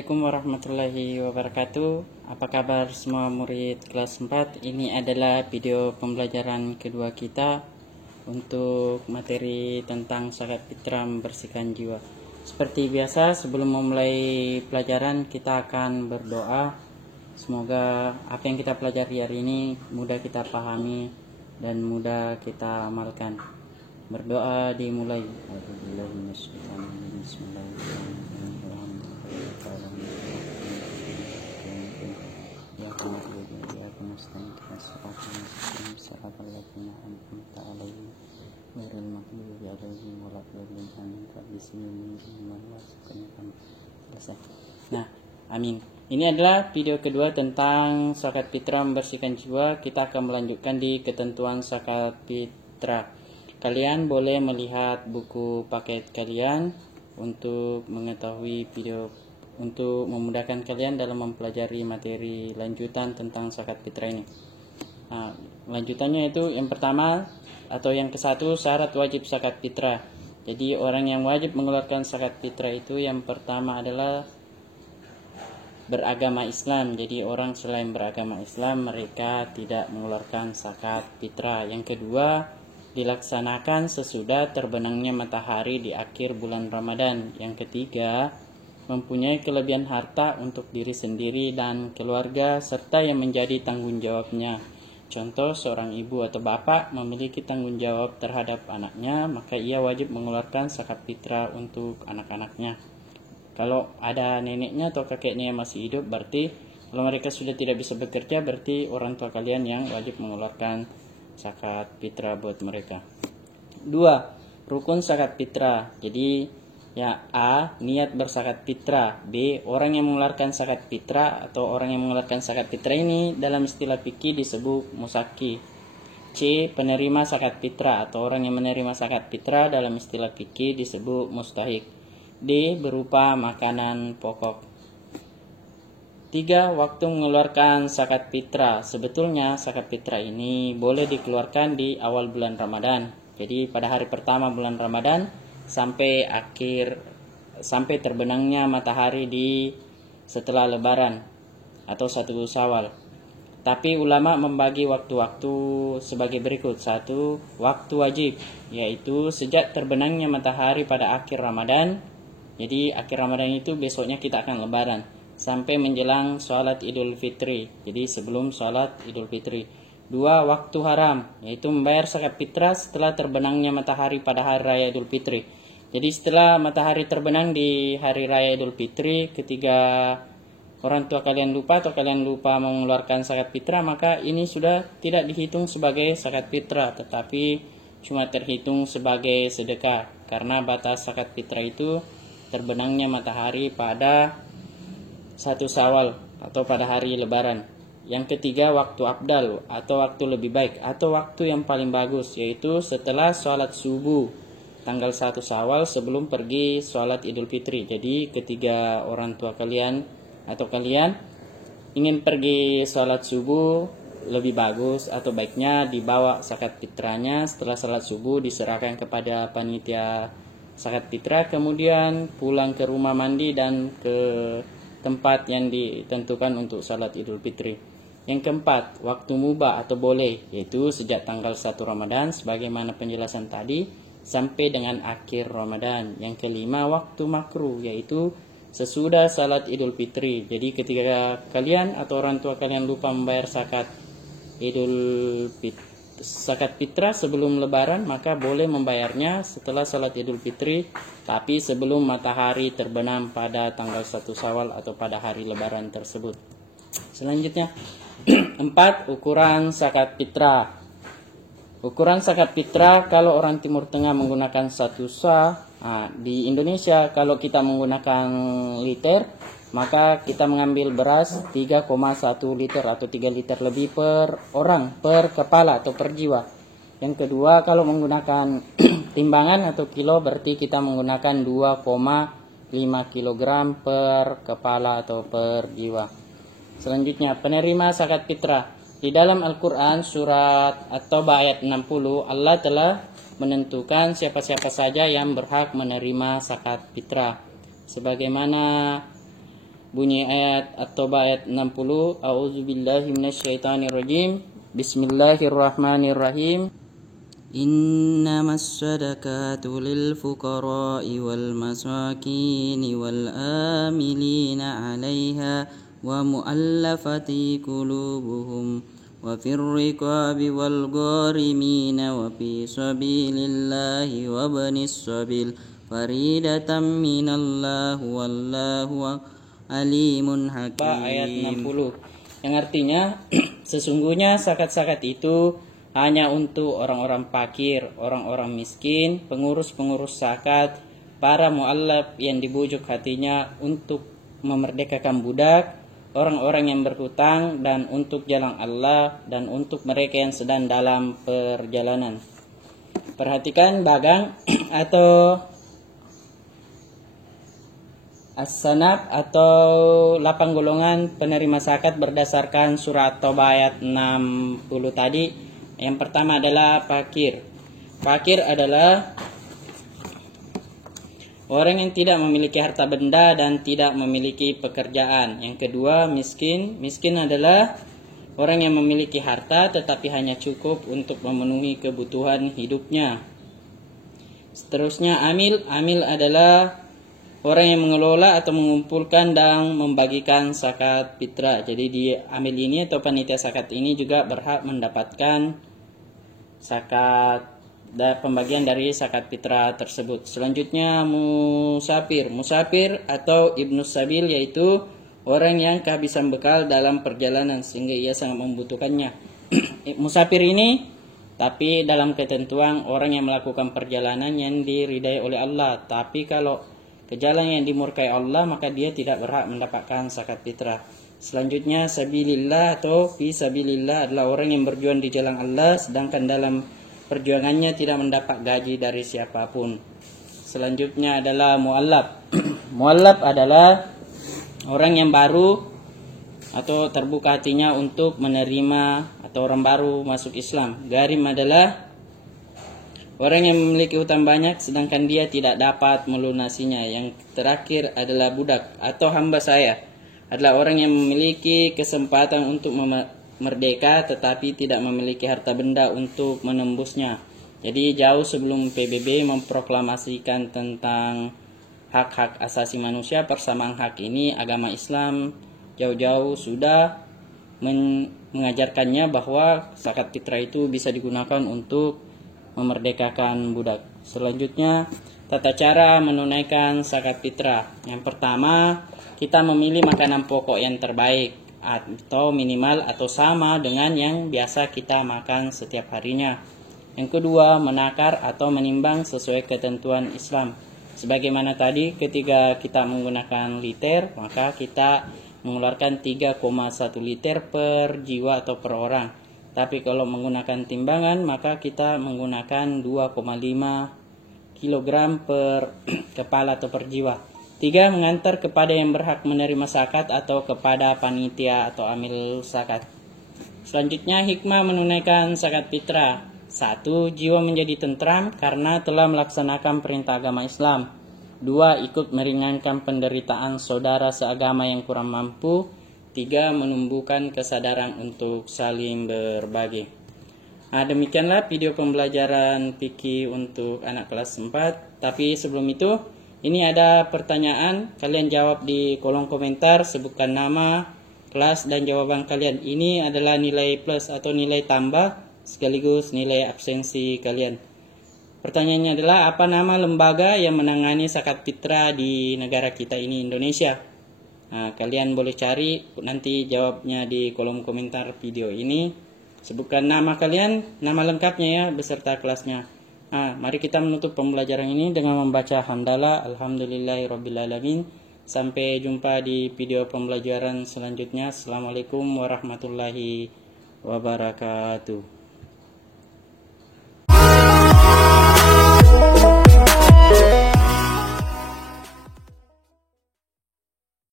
Assalamualaikum warahmatullahi wabarakatuh. Apa kabar semua murid kelas 4? Ini adalah video pembelajaran kedua kita untuk materi tentang zakat fitrah membersihkan jiwa. Seperti biasa, sebelum memulai pelajaran kita akan berdoa. Semoga apa yang kita pelajari hari ini mudah kita pahami dan mudah kita amalkan. Berdoa dimulai. Nah, amin. Ini adalah video kedua tentang zakat fitrah membersihkan jiwa. Kita akan melanjutkan di ketentuan zakat fitrah. Kalian boleh melihat buku paket kalian untuk mengetahui video, untuk memudahkan kalian dalam mempelajari materi lanjutan tentang zakat fitrah ini. Nah, lanjutannya itu yang pertama atau yang ke-1, syarat wajib zakat fitrah. Jadi orang yang wajib mengeluarkan zakat fitrah itu yang pertama adalah beragama Islam. Jadi orang selain beragama Islam mereka tidak mengeluarkan zakat fitrah. Yang kedua, dilaksanakan sesudah terbenamnya matahari di akhir bulan Ramadan. Yang ketiga, mempunyai kelebihan harta untuk diri sendiri dan keluarga serta yang menjadi tanggung jawabnya. Contoh, seorang ibu atau bapak memiliki tanggung jawab terhadap anaknya, maka ia wajib mengeluarkan zakat fitrah untuk anak-anaknya. Kalau ada neneknya atau kakeknya yang masih hidup, berarti kalau mereka sudah tidak bisa bekerja, berarti orang tua kalian yang wajib mengeluarkan zakat fitrah buat mereka. 2. Rukun zakat fitrah. Jadi ya, A. Niat berzakat fitrah. B. Orang yang mengeluarkan zakat fitrah atau orang yang mengeluarkan zakat fitrah ini dalam istilah fikih disebut musaki. C. Penerima zakat fitrah atau orang yang menerima zakat fitrah dalam istilah fikih disebut mustahik. D. Berupa makanan pokok. 3. Waktu mengeluarkan zakat fitrah. Sebetulnya zakat fitrah ini boleh dikeluarkan di awal bulan Ramadan. Jadi pada hari pertama bulan Ramadan sampai terbenamnya matahari di setelah Lebaran atau 1 Syawal. Tapi ulama membagi waktu-waktu sebagai berikut. 1. Waktu wajib, yaitu sejak terbenamnya matahari pada akhir Ramadan. Jadi akhir Ramadan itu besoknya kita akan Lebaran sampai menjelang sholat Idul Fitri. Jadi sebelum sholat Idul Fitri. 2. Waktu haram, yaitu membayar zakat fitrah setelah terbenamnya matahari pada hari raya Idul Fitri. Jadi setelah matahari terbenam di hari raya Idul Fitri, ketika orang tua kalian lupa atau kalian lupa mengeluarkan zakat fitrah, maka ini sudah tidak dihitung sebagai zakat fitrah, tetapi cuma terhitung sebagai sedekah. Karena batas zakat fitrah itu terbenamnya matahari pada 1 Syawal atau pada hari Lebaran. Yang ketiga, waktu afdal atau waktu lebih baik atau waktu yang paling bagus, yaitu setelah sholat subuh tanggal 1 Syawal sebelum pergi sholat Idul Fitri. Jadi ketika orang tua kalian atau kalian ingin pergi sholat subuh, lebih bagus atau baiknya dibawa zakat fitrahnya setelah sholat subuh, diserahkan kepada panitia zakat fitrah, kemudian pulang ke rumah mandi dan ke tempat yang ditentukan untuk salat Idul Fitri. Yang keempat, waktu mubah atau boleh, yaitu sejak tanggal 1 Ramadan sebagaimana penjelasan tadi sampai dengan akhir Ramadan. Yang kelima, waktu makruh, yaitu sesudah salat Idul Fitri. Jadi ketika kalian atau orang tua kalian lupa membayar zakat fitrah sebelum Lebaran, maka boleh membayarnya setelah salat Idul Fitri, tapi sebelum matahari terbenam pada tanggal 1 Syawal atau pada hari Lebaran tersebut. Selanjutnya, 4. Ukuran zakat fitrah. Ukuran zakat fitrah kalau orang Timur Tengah menggunakan 1 sa. Di Indonesia kalau kita menggunakan liter, maka kita mengambil beras 3,1 liter atau 3 liter lebih per orang, per kepala atau per jiwa. Yang kedua, kalau menggunakan timbangan atau kilo, berarti kita menggunakan 2,5 kg per kepala atau per jiwa. Selanjutnya, penerima zakat fitrah. Di dalam Al-Quran surat At-Taubah ayat 60, Allah telah menentukan siapa-siapa saja yang berhak menerima zakat fitrah. Sebagaimana bunyi ayat At-Taubah ayat 60. A'udzubillahi minasyaitonirrajim. Bismillahirrahmanirrahim. Innamas sadaqatu lil fuqara'i wal masakini wal amilina 'alaiha wa mu'allafati qulubuhum wa fir riqabi wal gharimina wa fi sabilillahi wa banis sabil faridatan minallah wallahu alimun hakim. Ayat 60 yang artinya sesungguhnya zakat-zakat itu hanya untuk orang-orang fakir, orang-orang miskin, pengurus-pengurus zakat, para mu'allaf yang dibujuk hatinya untuk memerdekakan budak, orang-orang yang berhutang, dan untuk jalan Allah, dan untuk mereka yang sedang dalam perjalanan. Perhatikan bagang atau as-sanab atau 8 golongan penerima zakat berdasarkan surat Taubah ayat 60 tadi. Yang pertama adalah fakir. Fakir adalah orang yang tidak memiliki harta benda dan tidak memiliki pekerjaan. Yang kedua, miskin. Miskin adalah orang yang memiliki harta tetapi hanya cukup untuk memenuhi kebutuhan hidupnya. Seterusnya, amil. Amil adalah orang yang mengelola atau mengumpulkan dan membagikan zakat fitrah. Jadi di amil ini atau panitia zakat ini juga berhak mendapatkan zakat dan pembagian dari zakat fitrah tersebut. Selanjutnya musafir. Musafir atau ibnu sabil yaitu orang yang kehabisan bekal dalam perjalanan sehingga ia sangat membutuhkannya. Musafir ini tapi dalam ketentuan orang yang melakukan perjalanan yang diridai oleh Allah. Tapi kalau ke jalan yang dimurkai Allah maka dia tidak berhak mendapatkan zakat fitrah. Selanjutnya sabilillah atau fi sabilillah adalah orang yang berjuang di jalan Allah sedangkan dalam perjuangannya tidak mendapat gaji dari siapapun. Selanjutnya adalah mu'allaf. Mu'allaf adalah orang yang baru atau terbuka hatinya untuk menerima atau orang baru masuk Islam. Gharim adalah orang yang memiliki hutang banyak sedangkan dia tidak dapat melunasinya. Yang terakhir adalah budak atau hamba saya. Adalah orang yang memiliki kesempatan untuk merdeka tetapi tidak memiliki harta benda untuk menembusnya. Jadi jauh sebelum PBB memproklamasikan tentang hak-hak asasi manusia, persamaan hak ini, agama Islam jauh-jauh sudah mengajarkannya bahwa zakat fitrah itu bisa digunakan untuk memerdekakan budak. Selanjutnya, tata cara menunaikan zakat fitrah. Yang pertama, kita memilih makanan pokok yang terbaik atau minimal atau sama dengan yang biasa kita makan setiap harinya. Yang kedua, menakar atau menimbang sesuai ketentuan Islam. Sebagaimana tadi ketika kita menggunakan liter, maka kita mengeluarkan 3,1 liter per jiwa atau per orang. Tapi kalau menggunakan timbangan maka kita menggunakan 2,5 kg per kepala atau per jiwa. 3. Mengantar kepada yang berhak menerima zakat atau kepada panitia atau amil zakat. Selanjutnya, hikmah menunaikan zakat fitrah. 1. Jiwa menjadi tentram karena telah melaksanakan perintah agama Islam. 2. Ikut meringankan penderitaan saudara seagama yang kurang mampu. 3. Menumbuhkan kesadaran untuk saling berbagi. Demikianlah video pembelajaran fikih untuk anak kelas 4. Tapi sebelum itu, ini ada pertanyaan, kalian jawab di kolom komentar, sebutkan nama, kelas, dan jawaban kalian. Ini adalah nilai plus atau nilai tambah, sekaligus nilai absensi kalian. Pertanyaannya adalah, apa nama lembaga yang menangani zakat fitrah di negara kita ini, Indonesia? Kalian boleh cari, nanti jawabnya di kolom komentar video ini. Sebutkan nama kalian, nama lengkapnya ya, beserta kelasnya. Mari kita menutup pembelajaran ini dengan membaca hamdalah alhamdulillahirrabbilalamin. Sampai jumpa di video pembelajaran selanjutnya. Assalamualaikum warahmatullahi wabarakatuh.